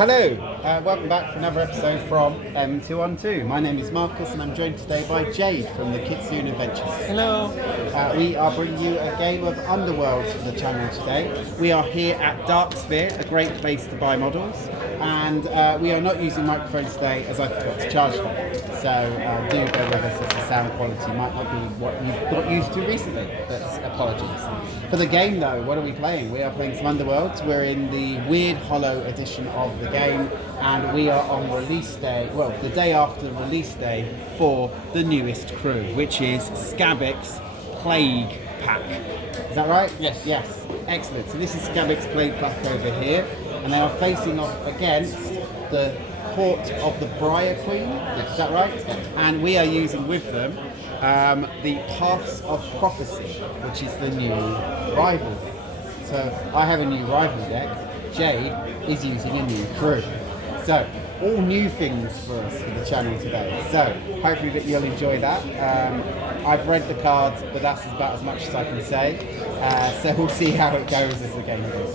Hello, welcome back for another episode from M212. My name is Marcus and I'm joined today by Jade from the Kitsune Adventures. Hello. We are bringing you a game of Underworlds for the channel today. We are here at Dark Sphere, a great place to buy models, and we are not using microphones today as I forgot to charge them. So do bear with us as the sound quality might not be what you've got used to recently. That's apologies. For the game though, what are we playing? We are playing some Underworlds. We're in the Weird Hollow edition of the game, and we are on release day, well, the day after the release day for the newest crew, which is Skabbik's Plaguepack. Is that right? Yes. Yes. Excellent. So this is Skabbik's Plaguepack over here, and they are facing off against the Court of the Briar Queen. Yes. Is that right? Yes. And we are using with them the Paths of Prophecy, which is the new rival. So I have a new rival deck. Jade is using a new crew. So all new things for us for the channel today. So hopefully that you'll enjoy that. I've read the cards, but that's about as much as I can say. So we'll see how it goes as the game goes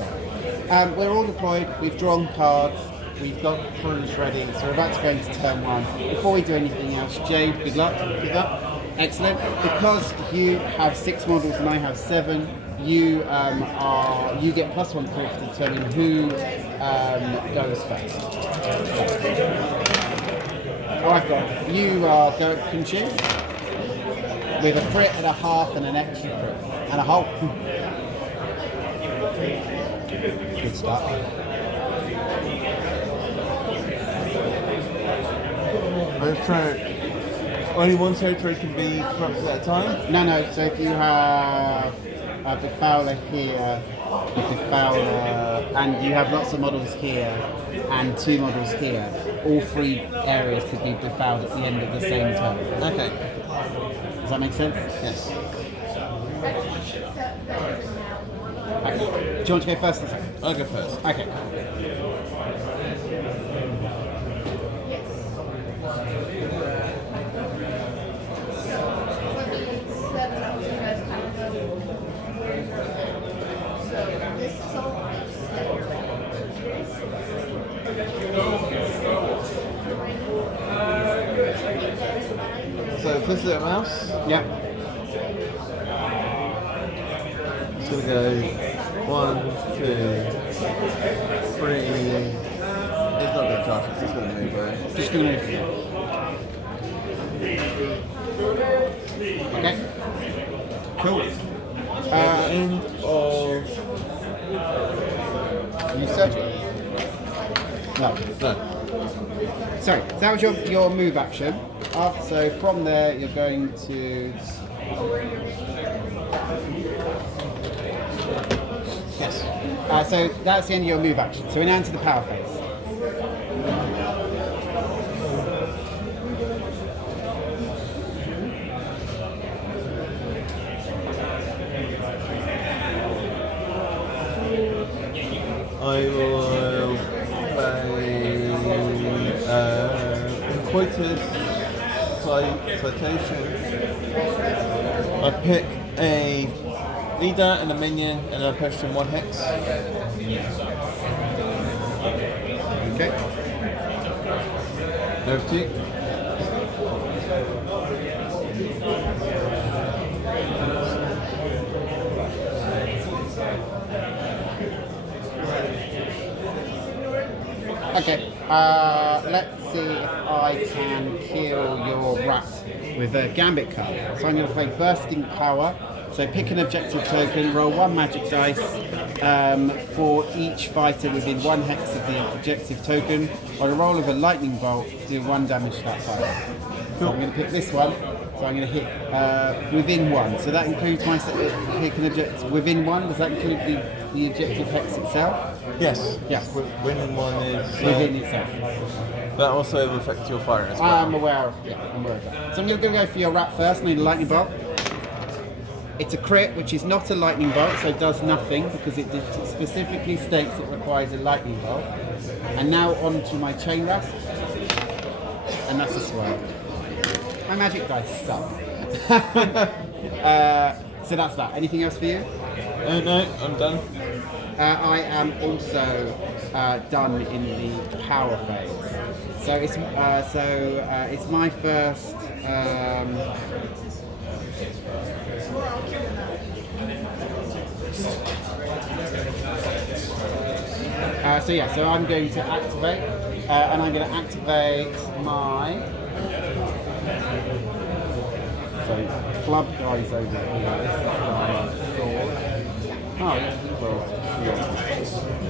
on. We're all deployed. We've drawn cards. We've got crews ready. So we're about to go into turn one. Before we do anything else, Jade, good luck. Good luck. Excellent. Because you have 6 models and I have 7, you get +1 crew to determine who goes first. So, I've got you can choose with a crit and a half and an extra crit and a whole. Good start. Let's try. Only one territory can be corrupted at a time? No. So if you have a Defouler here, a Defouler, and you have lots of models here, and 2 models here, all 3 areas could be befouled at the end of the same turn. Okay. Does that make sense? Yes. Okay. Do you want to go first or second? I'll go first. Okay. So first little mouse. Yep. It's gonna go 1, 2, 3. It's not gonna charge, it's just gonna move away. Just gonna move. Okay. Cool. End of. You search. No. No. Sorry, so that was your move action. So from there, you're going to. Yes. So that's the end of your move action. So we're now into the power phase. I will play Coitus Citation. I pick a leader and a minion and I push them 1 hex. Okay. Over to you. Okay. Let's see if I can kill your rat with a Gambit card. So I'm going to play Bursting Power. So pick an objective token, roll 1 magic dice for each fighter within 1 hex of the objective token. On a roll of a lightning bolt, do 1 damage to that fighter. So I'm going to pick this one. So I'm going to hit within 1. So that includes my pick an objective within 1. Does that include the objective hex itself? Yes. Yes. Winning 1 is Within itself. that also affects your fire as well. I'm aware of that. So I'm going to go for your rat first. I need a lightning bolt. It's a crit, which is not a lightning bolt, so it does nothing because it specifically states it requires a lightning bolt. And now on to my chain rasp, and that's a swirl. My magic dice suck. So that's that. Anything else for you? No, I'm done. I am also done in the power phase. So it's my first. So I'm going to activate, and I'm going to activate my. So club guys over here. This is my sword. Oh, well, yeah.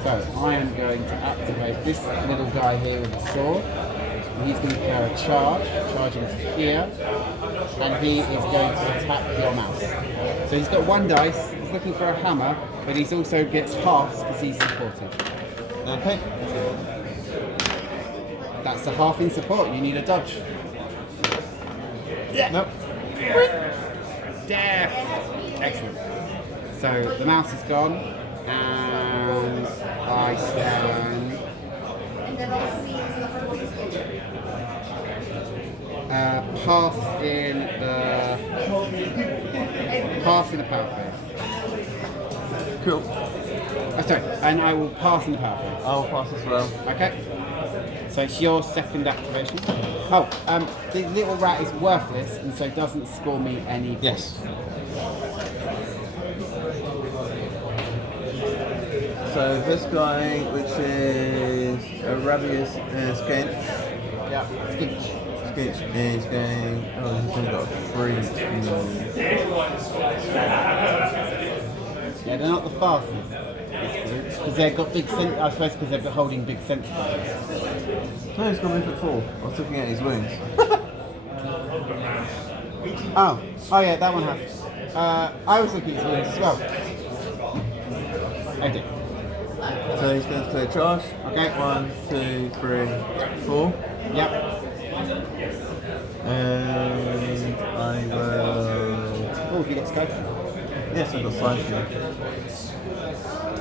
So I am going to activate this little guy here with a sword. And he's going to go a charge into here, and he is going to attack your mouse. So he's got 1 dice. He's looking for a hammer, but he's also gets halves because he's supported. Okay. That's the half in support. You need a dodge. Yeah. Nope. Death. Excellent. So the mouse is gone, and I stand. Pass in the power phase. Cool. Sorry, and I will pass in the power phase. I'll pass as well. Okay. So it's your second activation. Oh, the little rat is worthless, and so doesn't score me any. Yes. So this guy, which is a rabious sketch. Yeah, sketch. Sketch is going. Oh, he's only got a 3. Yeah, they're not the fastest. Because they've got big I suppose because they're holding big sensibles. No, he's got move at 4. I was looking at his wounds. Oh yeah, that one has. I was looking at his wounds as well. I did. So he's going to play a charge. Okay. 1, 2, 3, 4. Yep. And I will. Oh, have you got scope? Yes, I've got Siphon.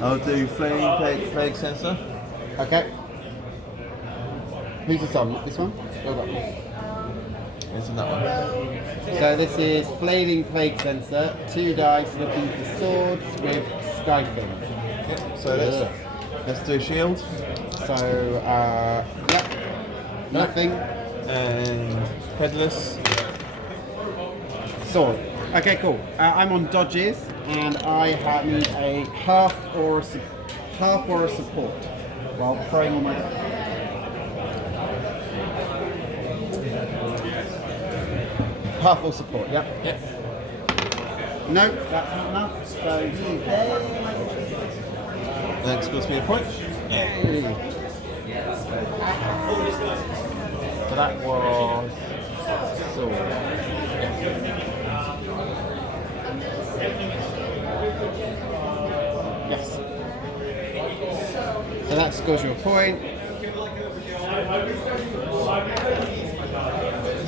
I'll do Flaming Plague Sensor. Okay. Who's this on? This one? Or that one? It's in that one. So this is Flaming Plague Sensor, 2 dice looking for swords with Skyfin. Yep, so let's do shield. So, yep. Nothing. And headless. Sword. Okay, cool. I'm on dodges, and I need a half or a support while throwing all my dice. Half or support, yep. Yep. No, that's not enough. So you pay. That scores me a point. So that was sword. Yes. So that scores you a point.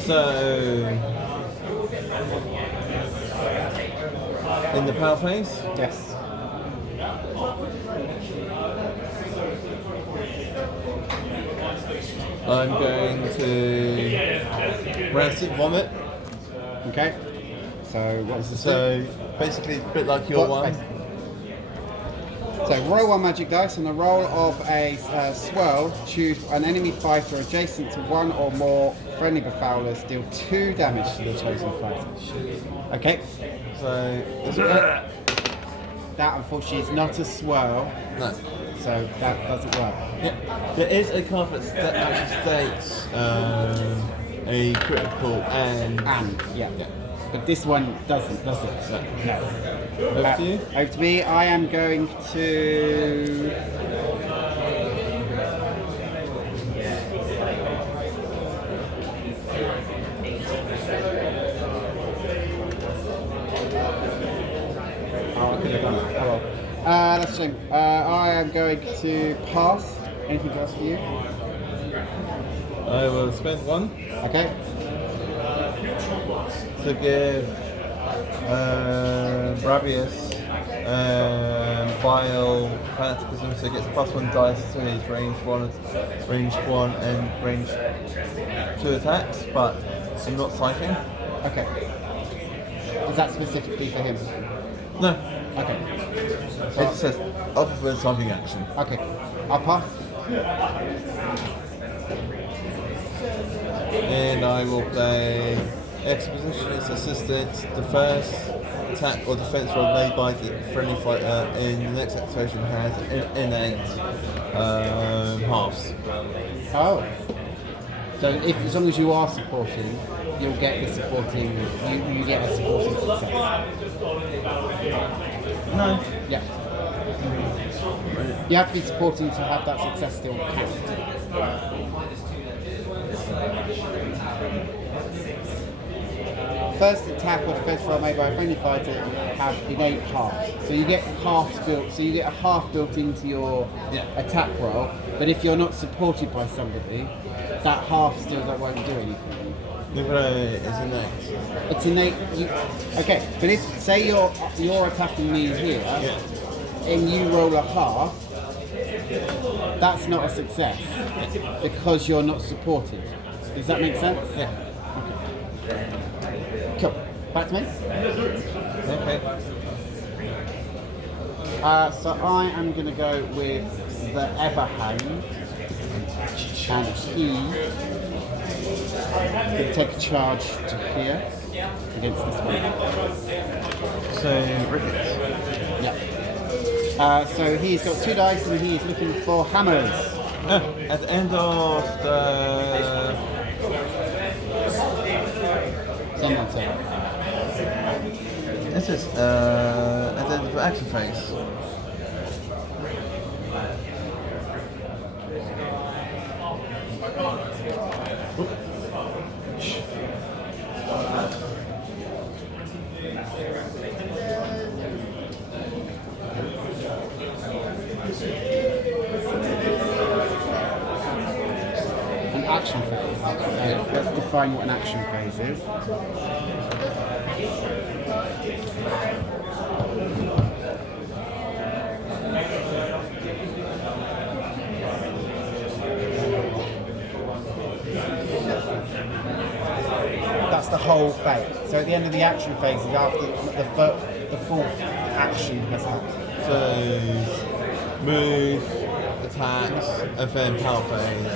So in the power phase? Yes. I'm going to rancid vomit. Okay. So what's the So basically a bit like your one. So roll 1 magic dice. On the roll of a swirl, choose an enemy fighter adjacent to 1 or more friendly befoulers. Deal 2 damage to the chosen fighter. Okay. So that unfortunately is not a swirl. no. So that doesn't work. Yeah. There is a card that actually states a critical and Yeah. But this one doesn't, does it? No. Over to you. Over to me. I am going to. Oh, I could have done that. Oh well. That's a shame. I am going to pass. Anything else for you? I will spend 1 Okay. to give Rabius Vile Fanaticism, so he gets +1 dice to his range 1 and range 2 attacks, but I'm not siphoning. Okay. Is that specifically for him? No. Okay. It just says offer for something action. Okay. I'll pass. And I will play Expositionist Assistant. The first attack or defense roll made by the friendly fighter in the next activation has innate halves. Oh. So as long as you are supporting, you'll get the supporting. You get a supporting success. No. Yeah. You have to be supporting to have that success still count. First attack or defense roll made by a friendly fighter have innate halves. So you get halves built. So you get a half built into your attack roll. But if you're not supported by somebody, that half still won't do anything. It's innate. It's innate. Okay, but if say you're attacking me here, and you roll a half, that's not a success because you're not supported. Does that make sense? Yeah. Okay. Cool. Back to me. Okay. So I am going to go with the Everhand, and he's going to take a charge to here against this one. So Ricketts. Yeah. So he's got 2 dice and he's looking for hammers. At the end of the Someone said. this is at the end of the action phase. An action phase. Let's define what an action phase is. That's the whole phase. So at the end of the action phase is after the fourth action has happened. So move, attacks, and then power phase.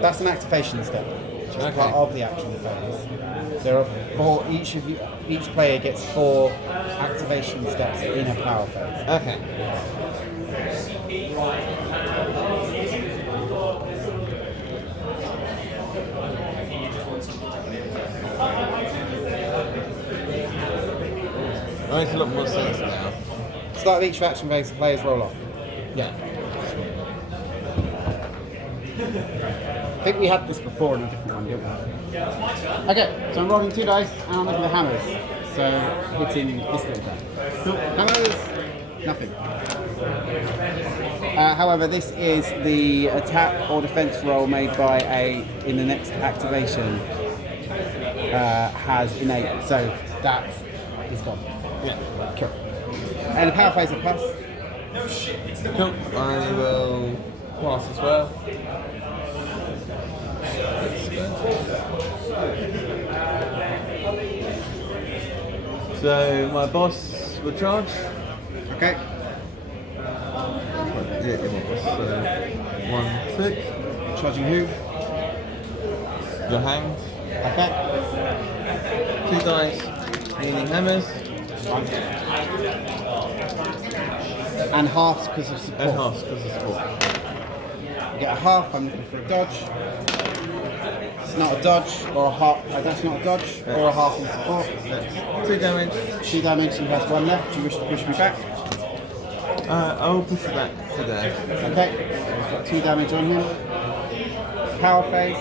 That's an activation step, which is part of the action phase. There are 4. Each player gets 4 activation steps in a power phase. Okay. That makes a lot more sense now. Start of each action phase, the players roll off. Yeah. I think we had this before in a different one, didn't we? Okay, so I'm rolling 2 dice and I'm looking at hammers. So hitting this little guy. Cool. Hammers, nothing. However, this is the attack or defense roll made by in the next activation has innate, so that is gone. Yeah. Cool. And a power phase of plus. Cool. I will pass as well. So my boss will charge. Okay. Yeah, my boss. So 1, 6. Charging who? Your hand. Okay. 2 dice. Meaning hammers. And halves because of support. And halves because of support. You get a half, I'm looking for a dodge. It's not a dodge or a half, that's not a dodge or a half in support. That's 2 damage. 2 damage and has 1 left. Do you wish to push me back? I will push it back to there. Okay, he's got 2 damage on him. Power phase.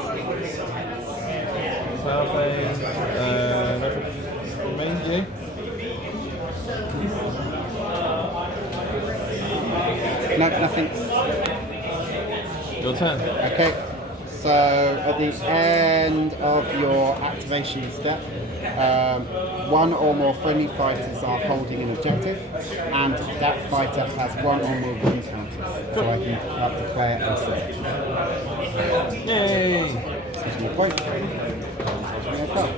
Power phase. Nothing remains you. No, nothing. Your turn. Okay, so at the end of your activation step, 1 or more friendly fighters are holding an objective, and that fighter has 1 or more win counters. So I can declare a surge. Yay! Gives me a point. Gives me a card.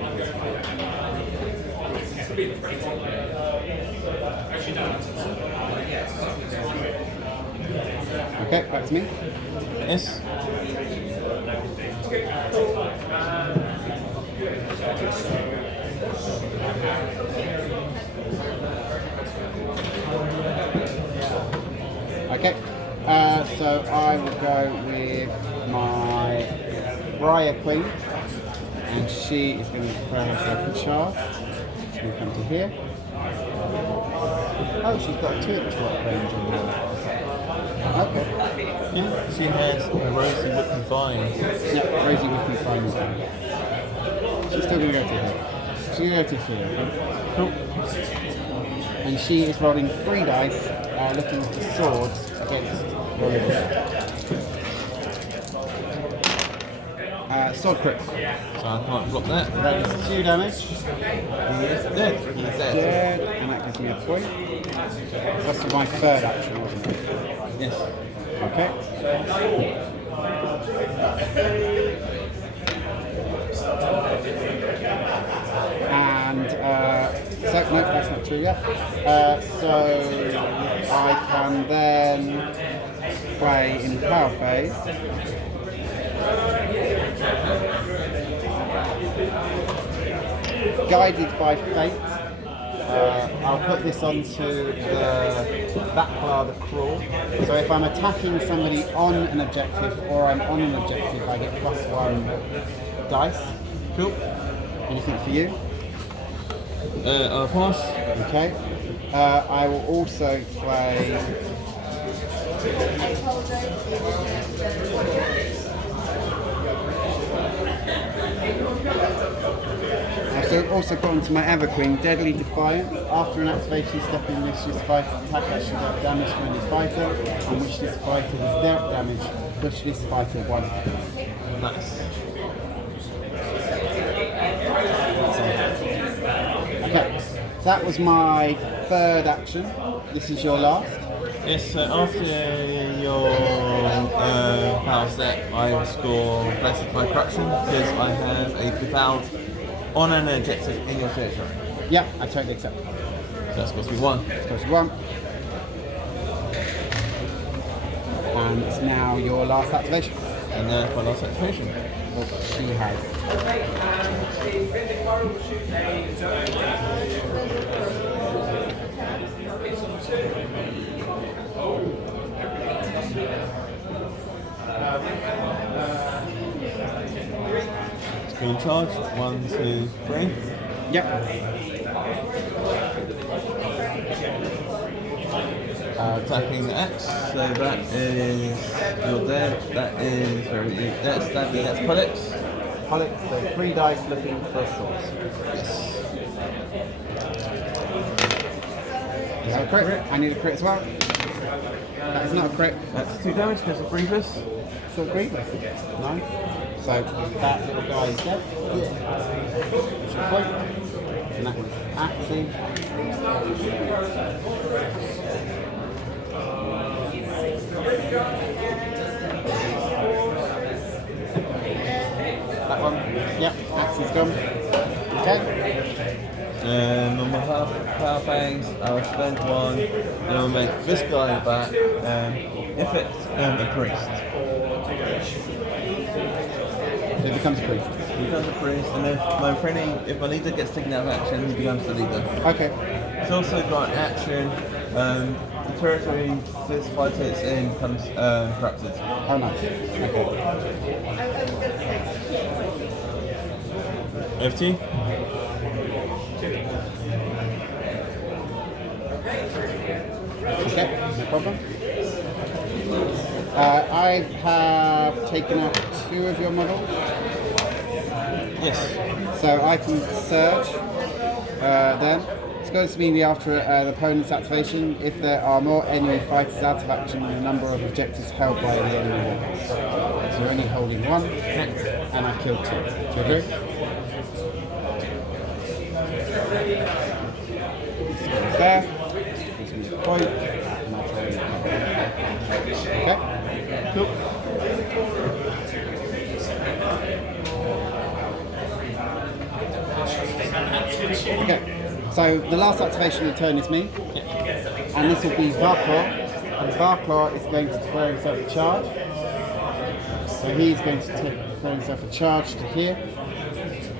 Okay, back to me. Yes. Okay, so I will go with my Briar Queen, and she is going to throw herself in charge. She's going to come to here. Oh, she's got a 2-inch range on there. Okay. Yeah, she has a Rosy Whipping Vine. Yeah, Rosie Whipping Vine is there. She's still going to go to here. She's going to go to here. Cool. And she is rolling 3 dice, looking for swords against rolling. Sword crit. So I can't block that. That is 2 damage. He is dead. He's dead. Dead, and that gives me a point. That's for my 3rd action, wasn't it? Yes. Okay. And so no, that's not true yet. So I can then play in power phase. Guided by fate. I'll put this onto that bar, the crawl. So if I'm attacking somebody on an objective or I'm on an objective, I get +1 dice. Cool. Anything for you? I'll pass. Okay. I will also play. I've also got onto my Everqueen, Deadly Defiance. After an activation step in which this fighter attack actually dealt damage to any fighter, on which this fighter has dealt damage, push this fighter 1. Nice. Okay, so that was my 3rd action. This is your last. Yes, so after your power step, I will score Blessed by Corruption because I have a Befouled on an objective in your territory. Yeah, I totally accept. That's supposed to be 1. Supposed to be 1. And it's now your last activation. And my last activation. Well, she has. Let's go in charge. 1, 2, 3. Yep. Attacking the axe, so that is you're dead. That is that's stabbing. That's Pollux. Pollux, so 3 dice looking for swords. Yes. Is that a crit? I need a crit as well. That is not a crit. That's 2 damage because of Grievous. So Grievous. Nice. So that little guy is dead. Which is a point. And that one's acting. That one. Yep, axe is gone. Okay. On my power fangs, I'll spend 1, and I'll make this guy back. If it's a priest, So it becomes a priest. he becomes a priest, and if my leader gets taken out of action, he becomes the leader. Okay. It's also got an action. The territory this fighter is in becomes corrupted. Oh, nice. Okay. Over to you. Okay, no problem. I have taken out 2 of your models. Yes. So I can surge then. It's going to be after the opponent's activation if there are more enemy fighters out of action than the number of objectives held by the enemy. So you're only holding 1, and I've killed 2. Do you agree? It's there. Gives me a point. And I'll try and okay. Cool. Okay. So the last activation of the turn is me, and this will be Varclaw, and Varclaw is going to declare himself a charge. So he's going to declare himself a charge to here,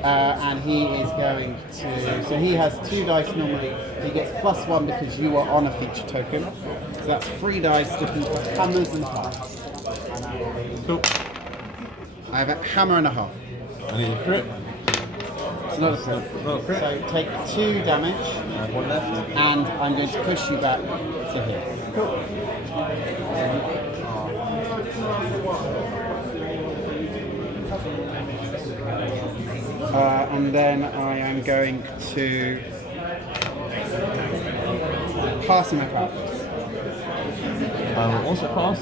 and he is going to. So he has 2 dice normally. He gets +1 because you are on a feature token. So that's 3 dice looking for hammers and halves. Cool. I have a hammer and a half. I need a crit. It's not a crit. Not a crit. So take 2 damage, I have 1 left. and I'm going to push you back to here. Cool. And then I am going to pass in my power. I will also pass.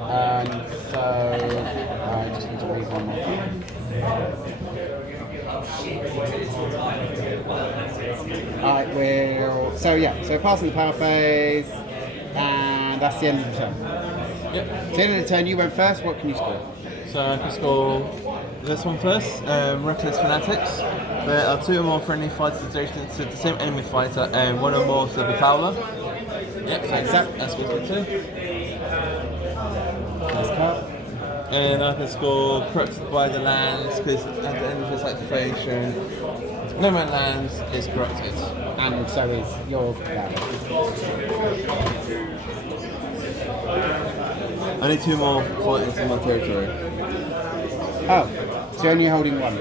And so I just need to read one more thing. I will. So yeah, so passing the power phase, and that's the end of the turn. Yep. At the end of the turn, you went first. What can you score? So I can score this one first. Reckless Fanatics. There are 2 or more friendly fighters adjacent to the same enemy fighter, and 1 or more to the Fowler. Yep, so that's good too. Nice card. And I can score Corrupted by the Lands, because at the end of this activation, no man lands is corrupted. And so is your land. I need 2 more fighters in my territory. Oh, so you're only holding 1.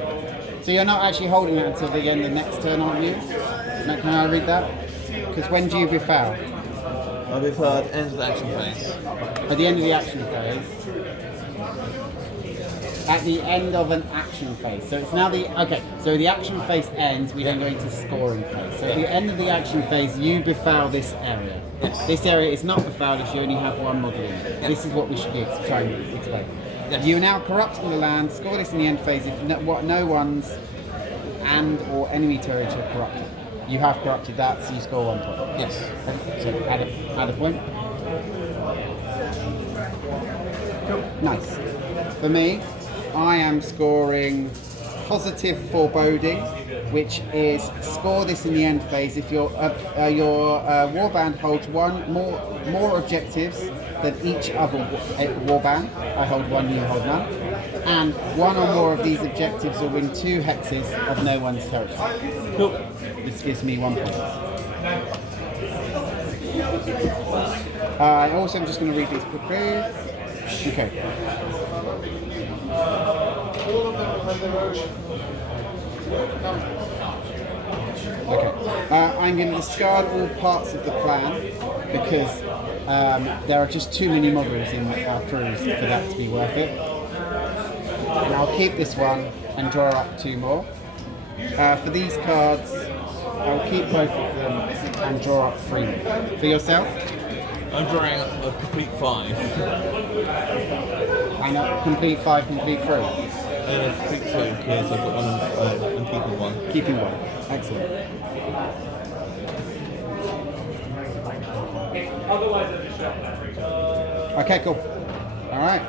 So you're not actually holding it until the end of the next turn, aren't you? Now, can I read that? Because when do you befoul? I'll be at the end of the action phase. At the end of the action phase. At the end of an action phase. So it's now the so the action phase ends, we then go into scoring phase. So at the end of the action phase you befoul this area. Yes. This area is not befouled if you only have 1 model in it. Yes. This is what we should be trying to explain. Yes. You are now corrupting the land, score this in the end phase if no one's and or enemy territory are corrupted. You have corrupted that, so you score 1 point. Yes. So add a point. Nice. For me, I am scoring positive foreboding, which is score this in the end phase if your warband holds 1 more objectives than each other warband. I hold 1, you hold none. And 1 or more of these objectives will win 2 hexes of no one's territory. Cool. This gives me 1 point. Also, I'm just going to read these quickly. Okay. I'm going to discard all parts of the plan because there are just too many models in our crews for that to be worth it. And I'll keep this one and draw up 2 more. For these cards, I'll keep both of them and draw up 3 more. For yourself? I'm drawing a complete 5. And a complete 5, complete 3. Complete 2, because I've got 1 and keeping 1. Keeping 1. Excellent. Okay, cool. All right.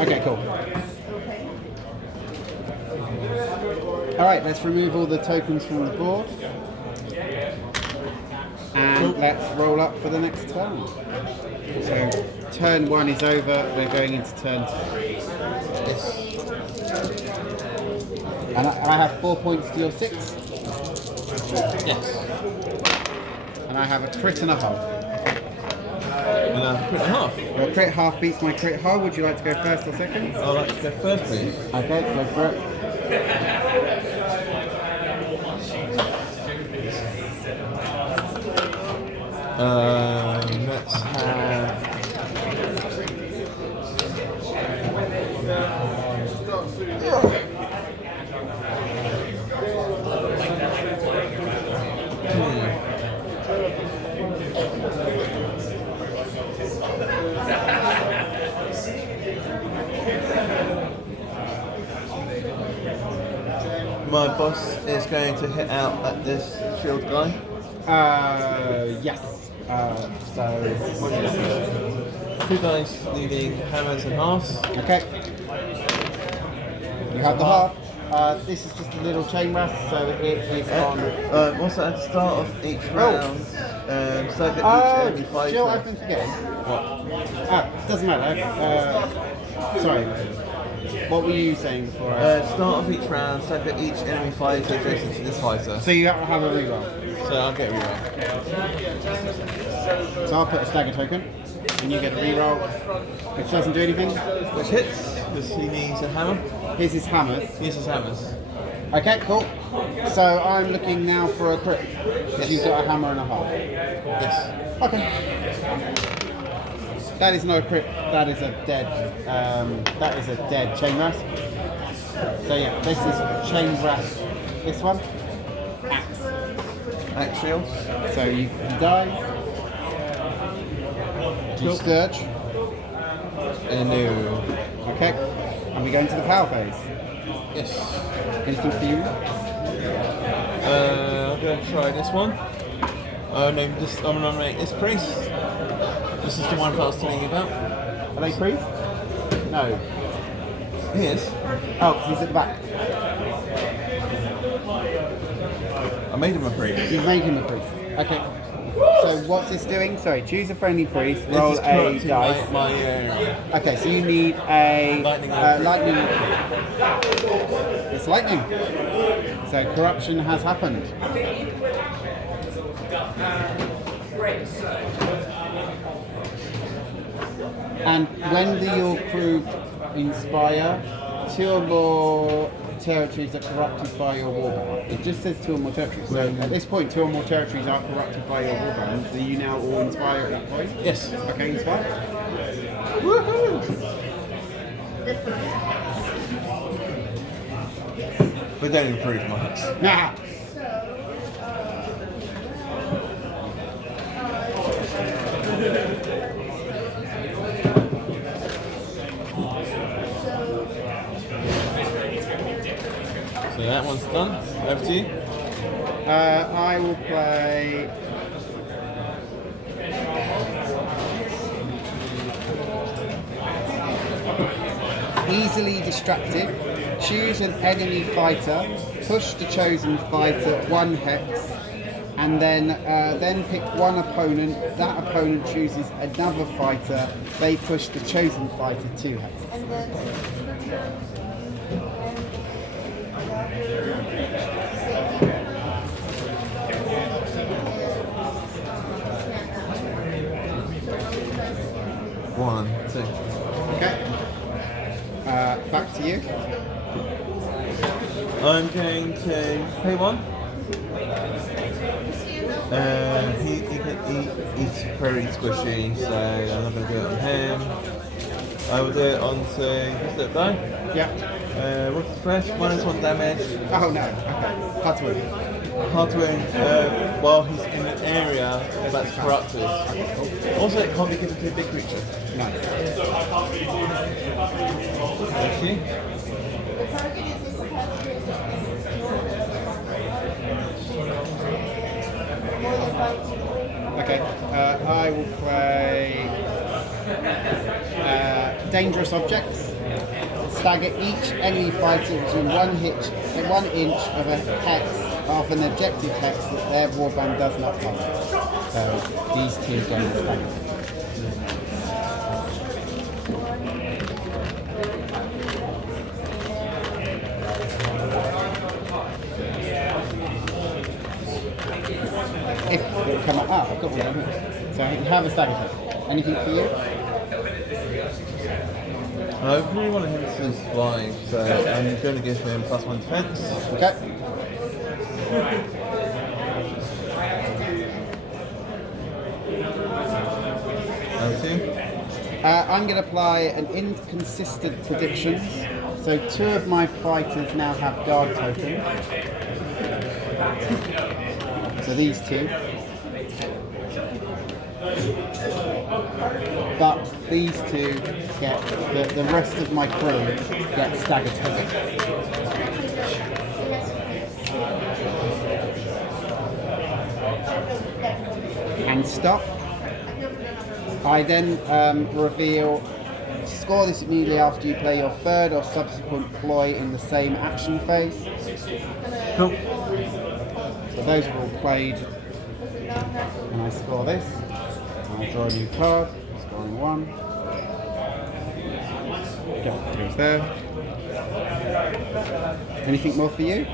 Okay, cool. All right, let's remove all the tokens from the board. And let's roll up for the next turn. So, turn 1 is over, we're going into turn 2. Yes. And I have 4 points to your 6. Yes. And I have a crit and a half. And a crit and a half. Your crit half beats my crit high. Would you like to go first or second? I'd like to go first, please. Okay, go for it. Let's have... My boss is going to hit out at this shield guy. Yes. So. 2 dice needing hammers and halves. Okay. You have the half. This is just a little chain rest, so it is on. Also, at the start of each round, stagger each enemy fighter. Jill, I've been forgetting. What? Doesn't matter. Sorry. What were you saying before? Start of each round, stagger each enemy fighter adjacent to this fighter. So you have a reroll. So I'll get a reroll. So I'll put a stagger token, and you get a reroll, which doesn't do anything. Which hits, because he needs a hammer. Here's his hammers. Here's his hammers. Okay, cool. So I'm looking now for a crit. Because you've got a hammer and a half. Yes. Okay. That is no crit. That is a dead. That is a dead chain rasp. So yeah, this is chain rasp. This one. Axe. Axe shields. So you die. You scourge. No. Okay. And we go into the power phase. Yes. Anything for you? I'm going to try this one. I'm going to nominate this priest. This is the one that I was telling you about. Are they priests? No. He is. Oh, because he's at the back. I made him a priest. You've made him a priest. Okay. So what's this doing? Sorry, choose a friendly priest, roll This is a corrupting dice. my area. Okay, so you need a Lightning. lightning. It's lightning. So corruption has happened. And when do your crew inspire? 2 or more territories are corrupted by your warband. It just says 2 or more territories. So at this point, 2 or more territories are corrupted by your warband. Do you now all inspire at that point? Yes. Okay, inspire. Woohoo! But don't improve much. Nah. So that one's done. Over to you. I will play. Easily distracted. Choose an enemy fighter. Push the chosen fighter 1 hex, and then pick one opponent. That opponent chooses another fighter. They push the chosen fighter 2 hexes. One, two. Okay. Back to you. I'm going to pay 1. He's very squishy, so I'm not going to do it on him. I will do it onto this little guy. Yeah. What's the fresh? -1 damage. Oh no. Okay. Hard to win. Hard to win while he's in an area that's corrupted. Also, it can't be given to a big creature. No. Thank you. Okay. I will play dangerous objects. Stagger each enemy fighter within 1 inch of a hex of an objective hex that their warband does not cover. So these 2 go stagger. If it will come up, I've got one here. So you have a stagger token. Anything for you? I really want him to survive, so I'm going to give him +1 defense. Okay. Thank you. I'm going to apply an inconsistent predictions. So 2 of my fighters now have guard tokens. So these 2. But these 2 get, the rest of my crew get stagger tokens. and stop. I then reveal, score this immediately after you play your third or subsequent ploy in the same action phase. Cool. So those are all played, and I score this. I draw a new card, scoring 1. Go, goes there. Anything more for you?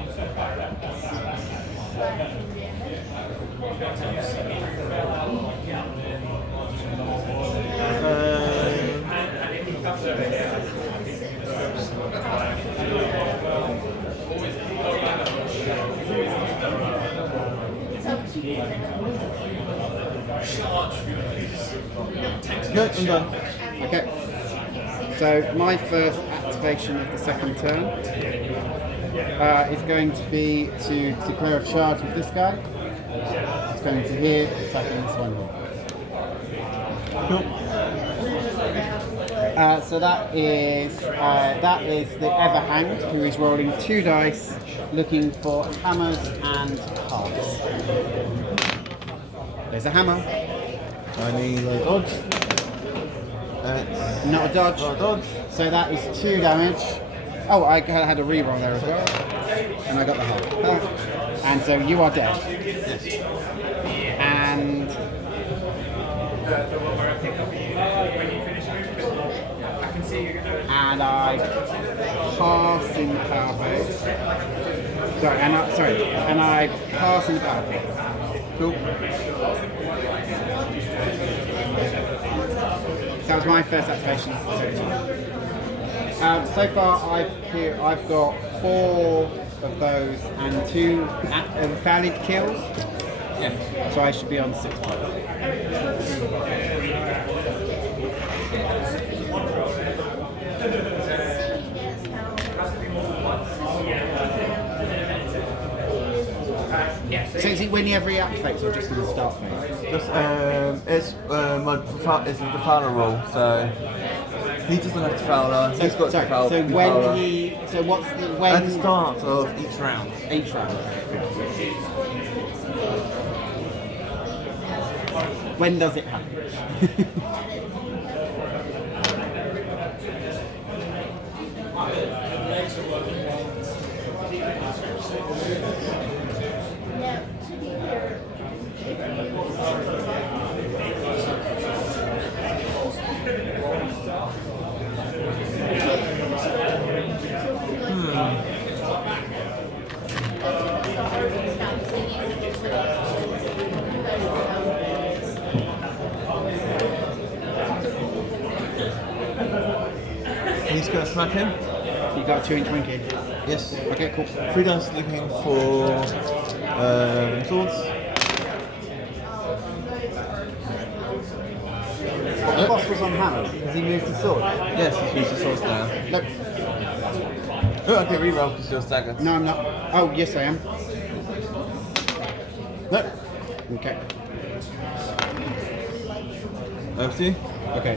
No, I'm done. Okay. So my first activation of the second turn is going to be to declare a charge with this guy. It's going to here, attacking this one here. Cool. So that is the Everhanged, who is rolling 2 dice, looking for hammers and halves. There's a hammer. I need a dodge. Not a dodge. Not a dodge. So that is 2 damage. Oh, I had a reroll there as well, and I got the half. And so you are dead. Yes. And I pass in the power phase. And I pass in the power phase. Cool. That was my first activation. So far, I've got 4 of those and 2 valid kills. Yeah. So I should be on 6 points. So is it whenever he activates or just in the start phase? Just it's the Fowler rule, so he doesn't have to Fowler. He's got to Fowler. So what's the when at the start of each round? Each round. When does it happen? He's going to smack him. You got a 2-inch winky. Yes. Okay, cool. 3 dice looking for swords. The boss was on hammer. Has he moved to sword? Yes, he's used the swords now. Nope. Oh, okay, reroll because you're staggered. No, I'm not. Oh, yes, I am. Nope. Okay. Over to you. Okay.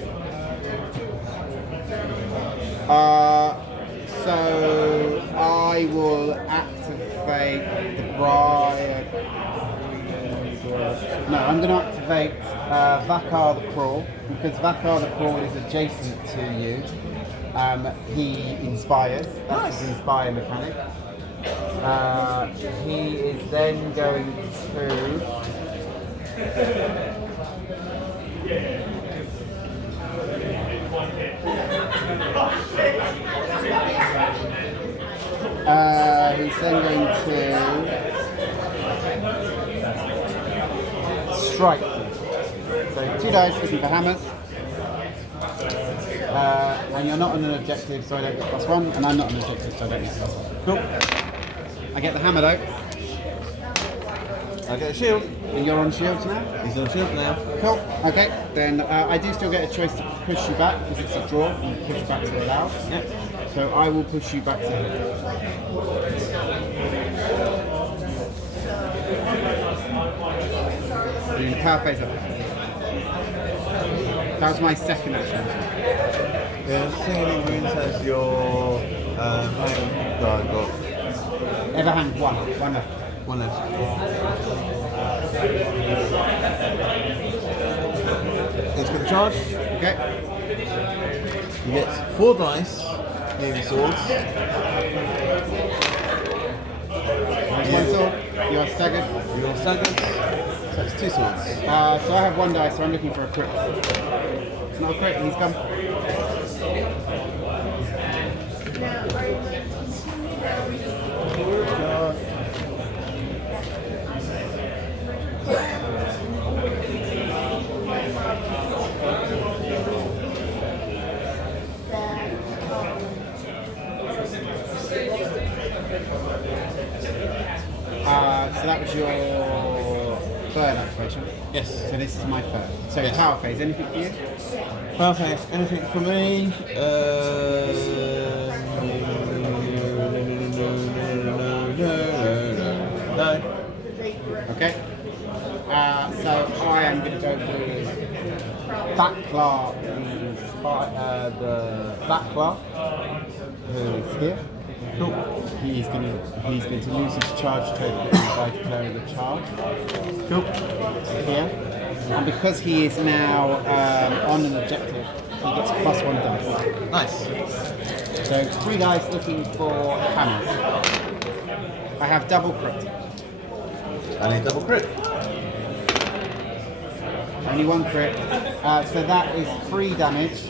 So I will activate the Briar. No, I'm going to activate Vakar the Crawl, because Vakar the Crawl is adjacent to you. He inspires. That's his inspire mechanic. He is then going to. He's then going to strike. So 2 dice looking for hammers. And you're not on an objective, so I don't get +1, and I'm not on an objective, so I don't get +1. Cool. I get the hammer though. I get a shield. And you're on shields now? He's on shield now. Cool. Okay, then I do still get a choice to push you back, because it's a draw, and push back to allow. Yep. So I will push you back to here. And power phase up. That was my second action. Yeah, singing wounds has your hand guard got Everhand 1 left. 1 left. It's going to charge. Okay. You get 4 dice, nearly swords. One sword. You are staggered. You're staggered. So that's 2 swords. So I have 1 die, so I'm looking for a crit. It's not a crit. He's come. So that was your 3rd activation. Yes. So this is my 3rd. So Yes. power phase. Anything for you? Perfect. Anything for me? No. Okay. So I am going to go with Backlar, the Backlar, who is here. Cool. He's going to lose his charge token by declaring the charge. Cool. Here. And because he is now on an objective, he gets +1 dice. Nice. So 3 dice looking for hammers. I have double crit. I need double crit. Only 1 crit. So that is 3 damage.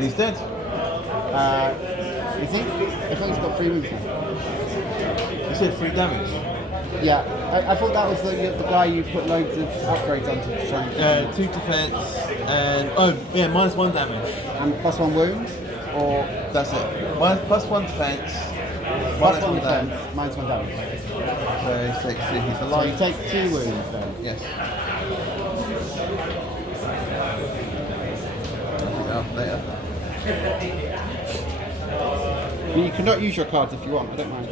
He's dead. You think? I thought he's got 3 wounds now. You said 3 damage. Yeah, I thought that was the guy you put loads of upgrades onto to try and 2 defense and -1 damage. and +1 wound, or That's it. +1 defense. +1 defense, -1 damage. So he's So you alive. take 2 wounds then. Yes. Up later. I mean, you cannot use your cards if you want. I don't mind.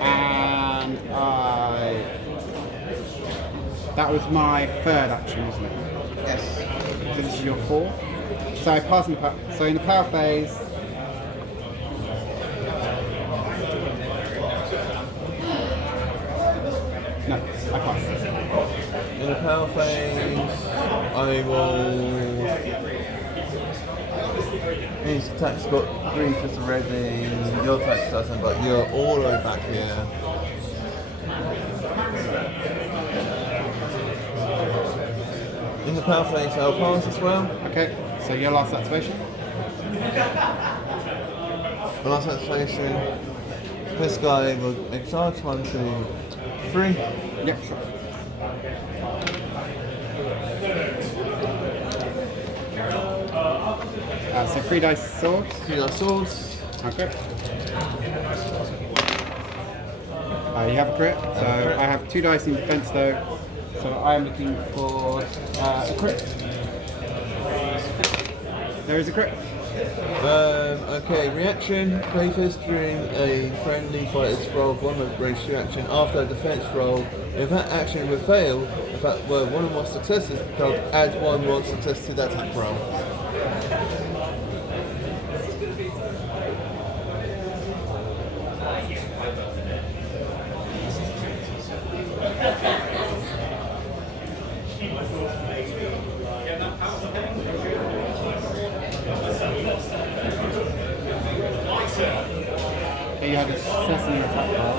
And that was my 3rd action, wasn't it? Yes. So this is your 4th. So I pass in the so in the power phase. No, I pass. In the power phase, I will. His attack's got 3 for already. Your attack doesn't, but you're all the way back here. In the power phase, I'll pass as well. Okay, so your last activation. The last activation. This guy will make charge. 1, 2, 3. Yep, sure. So 3 dice swords. 3 dice swords. Okay. You have a crit. So I have 2 dice in defense though. So I am looking for a crit. There is a crit. Okay, reaction. Play first during a friendly fighter's roll 1 of grace reaction. After a defense roll, if that action would fail, if that were 1 or more successes, the card add 1 more success to that attack roll. Okay, you have a success in your attack roll.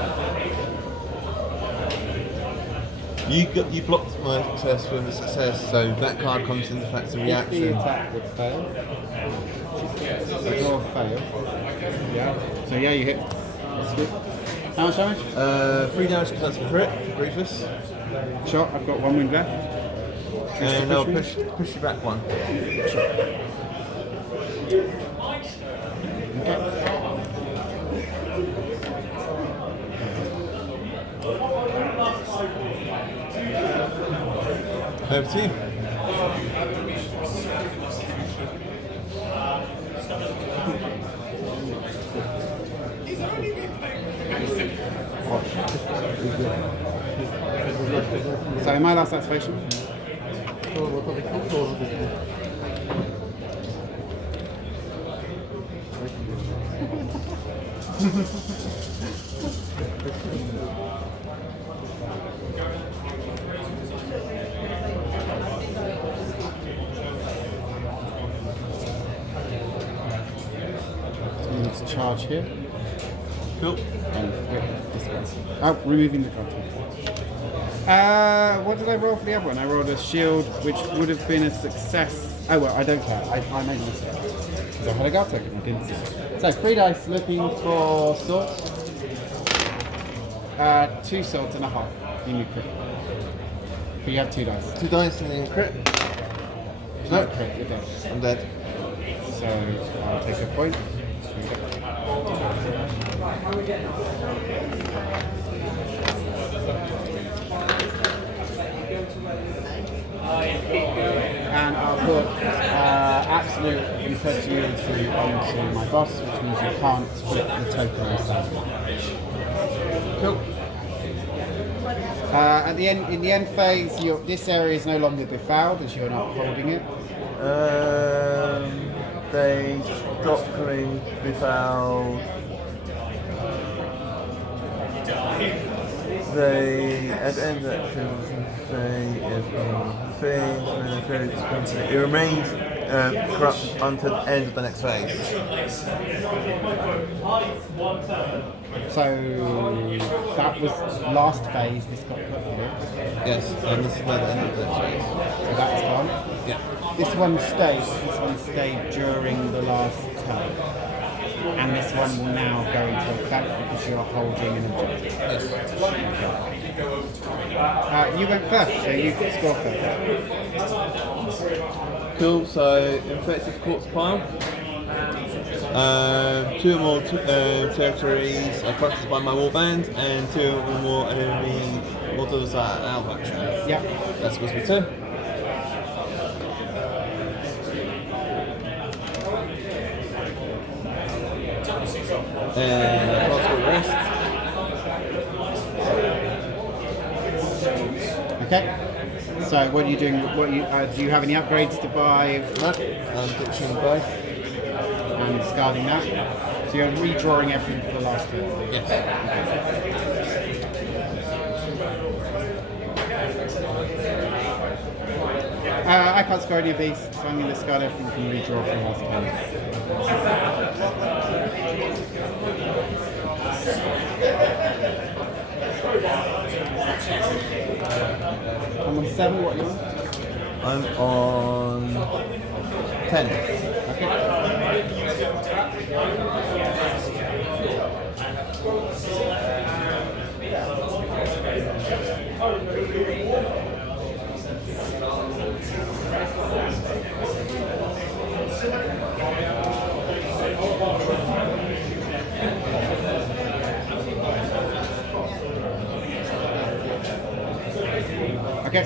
You blocked my success with a success, so that card comes into effect as a If the reaction. attack would fail, the draw fail. Yeah. So yeah, you hit. That's good. How much damage? 3 damage because that's a crit for Grievous. Sure, I've got 1 wound left. And I'll me? push you back 1. Okay. Over to you. So my last activation. charge here. Cool. And this way. Oh, removing the card. What did I roll for the other one? I rolled a shield, which would have been a success. Oh well, I don't care. I made a mistake. Because I had a guard token, I didn't see it. So 3 dice looking for swords. 2 swords and a half. You need crit. But you have 2 dice. 2 dice and then crit. No crit, you're dead. I'm dead. So I'll take a point. And I'll put absolute impetuosity onto my boss, which means you can't flip the token yourself. Cool. At the end, in the end phase, this area is no longer befouled as you're not holding it. They stop coming befouled. They, at the end of the action, it remains corrupted until the end of the next phase. So that was last phase, this got put here. Yes, and this is now the end of the next phase. So that's gone. Yeah. This one stayed during the last turn. And this one will now go into effect because you're holding an objective. Yes. You went first, so you could score first. Cool, so infected corpse pile. 2 or more territories are corrupted by my warband, and 2 or more enemy models are out of action. Yeah. That's supposed to be 2. And crossbow rest. Okay. So what are you doing? Do you have any upgrades to buy? I'm ditching both. And discarding that. So you're redrawing everything for the last turn. Yes. I can't score any of these, so I'm going to discard everything and redraw for the last turn. I'm on 7, what are you on? I'm on 10. Okay.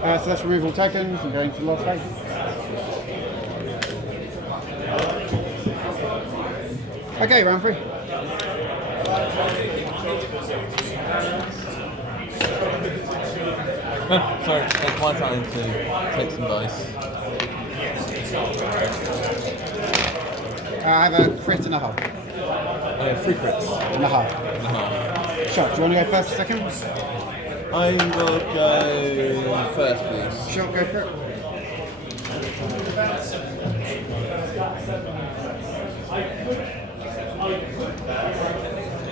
So let's remove all tokens and go into the last phase. Okay, round 3. Sorry, it's my time to take some dice. I have a crit and a half. 3 crits. And a half. And a half. Sure, do you want to go first or second? I will go first, please. Sure, go for it.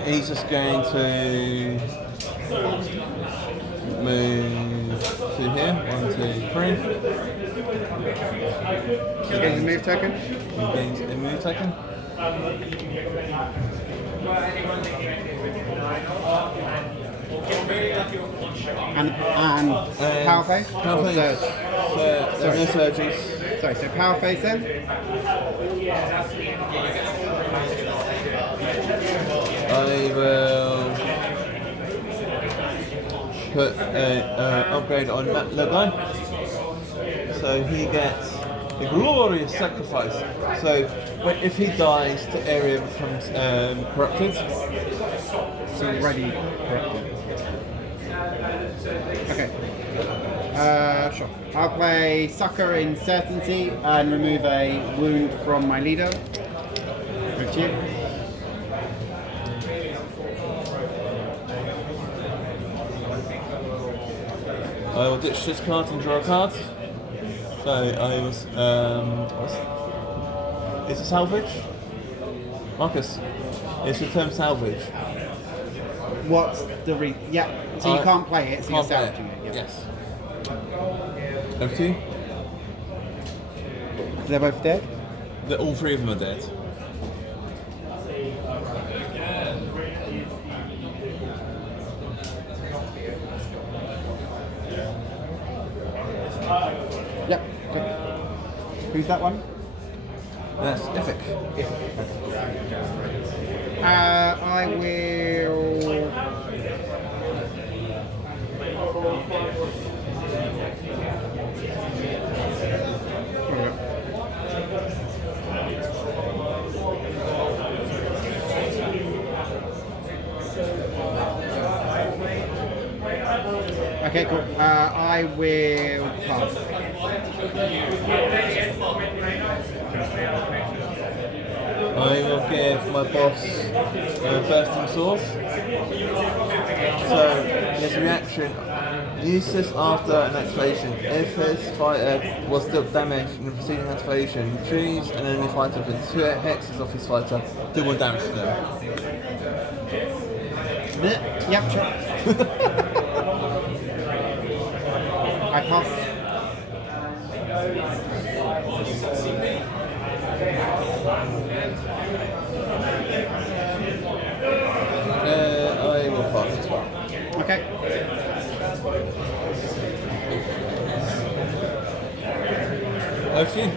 He's just going to move to here. 1, 2, 3. You get his move token? He gains a move token. And power phase? Power Or phase. surge? There are no surges. Sorry, so power phase then? I will put an upgrade on Matt Logai. So he gets a glorious sacrifice. So if he dies, the area becomes corrupted. It's already corrupted. Okay. Sure. I'll play Sucker in Certainty and remove a wound from my leader. Move to you. I will ditch this card and draw a card. So I was It's a salvage. Marcus, it's the term salvage. What's the yeah? So you can't play it. So you're Can't play salvaging it. Yeah. Yes. Over to you. They're both dead. All three of them are dead. Yep. Good. Who's that one? Yes, Ithic. I will. Okay, cool. I will pass. I will give my boss bursting swords. So his reaction: use this after an activation. If his fighter was still damaged in the preceding activation, choose an enemy fighter within 2 hexes of his fighter, do 1 damage to them. Yep, sure. I pass. I will pass as well. Okay. Over to you.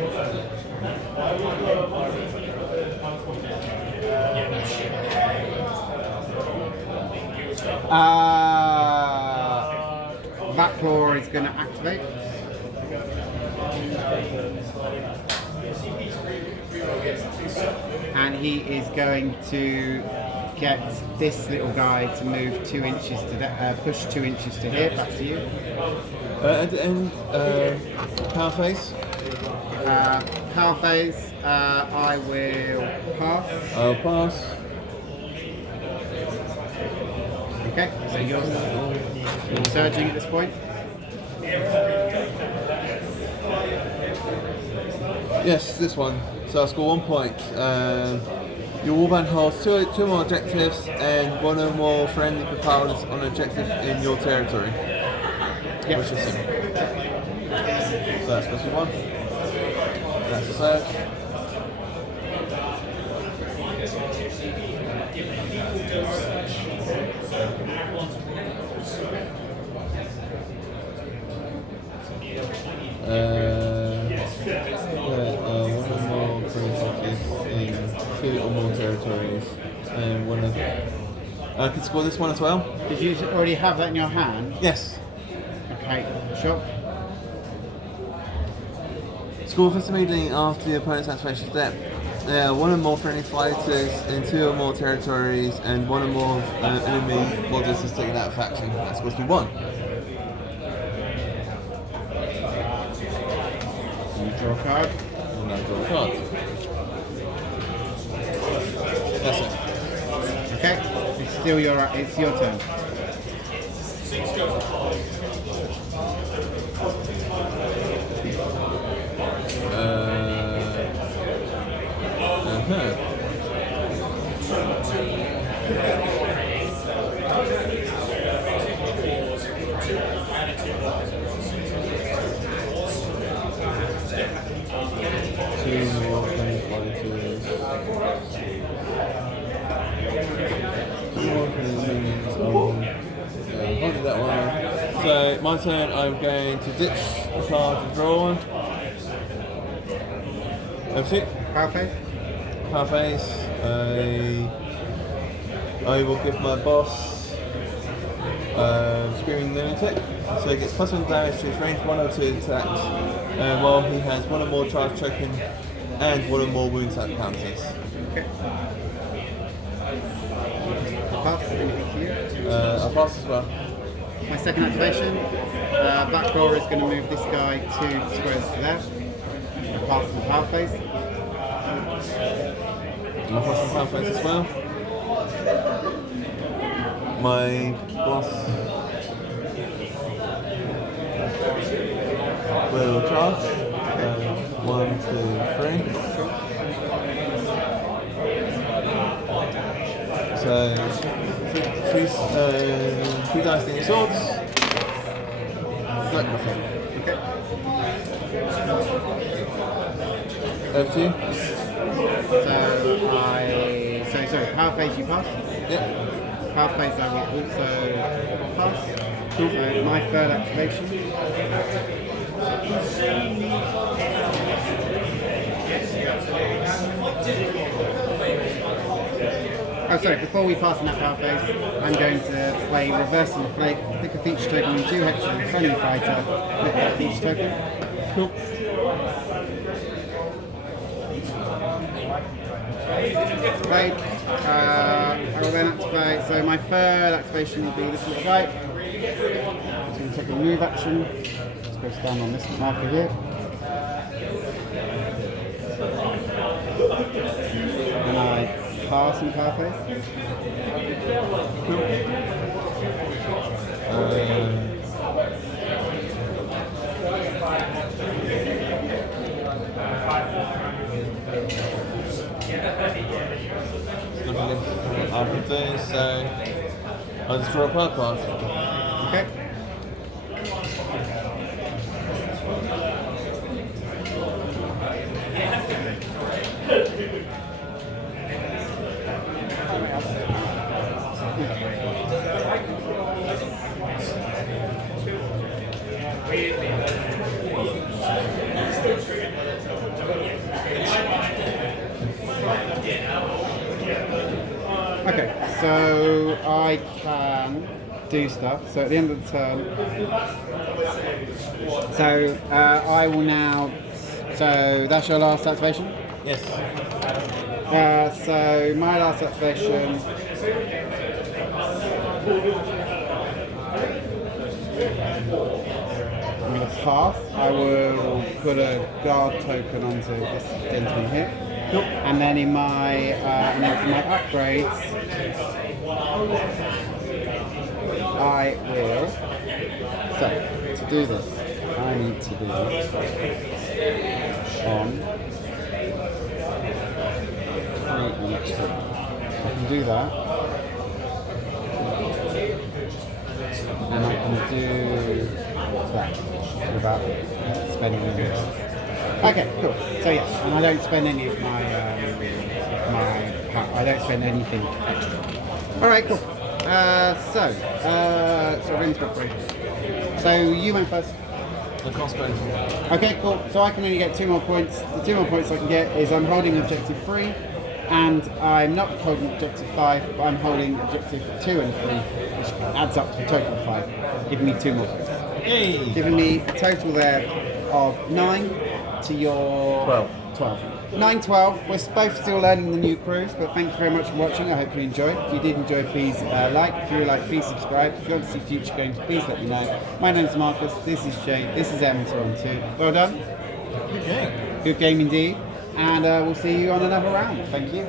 That claw is going to activate. And he is going to get this little guy to move 2 inches to push 2 inches to here. Back to you. At the end, power phase. Power phase. I will pass. I'll pass. Okay, so you're surging at this point. Yes, this one. So I score 1 point. Your warband holds two more objectives and 1 or more friendly powers on an objective in your territory. Yep. Which is simple. So that's plus 1. That's a surge. One or more princesses in 2 or more territories, and 1 of. I can score this one as well. Did you already have that in your hand? Yes. Okay, sure. Score first immediately after the opponent's activation step. 1 or more friendly fighters in 2 or more territories, and 1 or more enemy models is taken out of faction. That's supposed to be 1. You draw a card. And I draw a card. That's it. Okay, it's your turn. That one. So my turn, I'm going to ditch the card and draw one. That's it. Power phase. Power phase. I will give my boss Screaming Lunatic. So he gets +1 damage to his range 1 or 2 attacks, while he has 1 or more charge token and 1 or more wound attack counters. Okay. Pass. Anything to you? I'll pass as well. My second activation. That claw is going to move this guy 2 squares to there. I pass the power phase. I'll pass the power phase as well. My boss will charge. 1, 2, 3. 3 dice in your swords. No, nothing. Okay. Over to you. Sorry, power phase you pass? Yeah. Power phase I will also pass. Cool. So my third activation. Oh, sorry, before we pass in that power phase, I'm going to play Reverse on the Flake, pick a feature token in 2 hexes, friendly fighter, flip that feature token. Cool. Right, I will then activate, so my third activation will be this little guy. I'm going to take a move action. Let's go stand on this marker here. And I pass in power phase. Cool. After this, I'll just draw a power card. Okay. Okay, so I can do stuff. So at the end of the turn, so I will now. So that's your last activation. Yes. So my last activation. I'm going to pass. I will put a guard token onto this gentleman here. Cool. And then in my and then for my upgrades, I will. So to do this, I need to do on 3 on each side. I can do that, and I can do that without spending any. Okay, cool. So yes, and I don't spend any of my I don't spend anything extra. All right, cool. So Rin's got 3. So you went first. I can't spend. Okay, cool. So I can only get 2 more points. The 2 more points I can get is I'm holding objective 3, and I'm not holding objective 5, but I'm holding objective 2 and 3, which adds up to a total of 5, giving me 2 more points. Yay! Giving me a total there of 9 to your 12. 9, 12. We're both still learning the new crews, but thank you very much for watching. I hope you enjoyed. If you did enjoy, please like. If you like, please subscribe. If you want to see future games, please let me know. My name's Marcus. This is Jay. This is M2. Well done. Good game. Good game indeed. And we'll see you on another round. Thank you.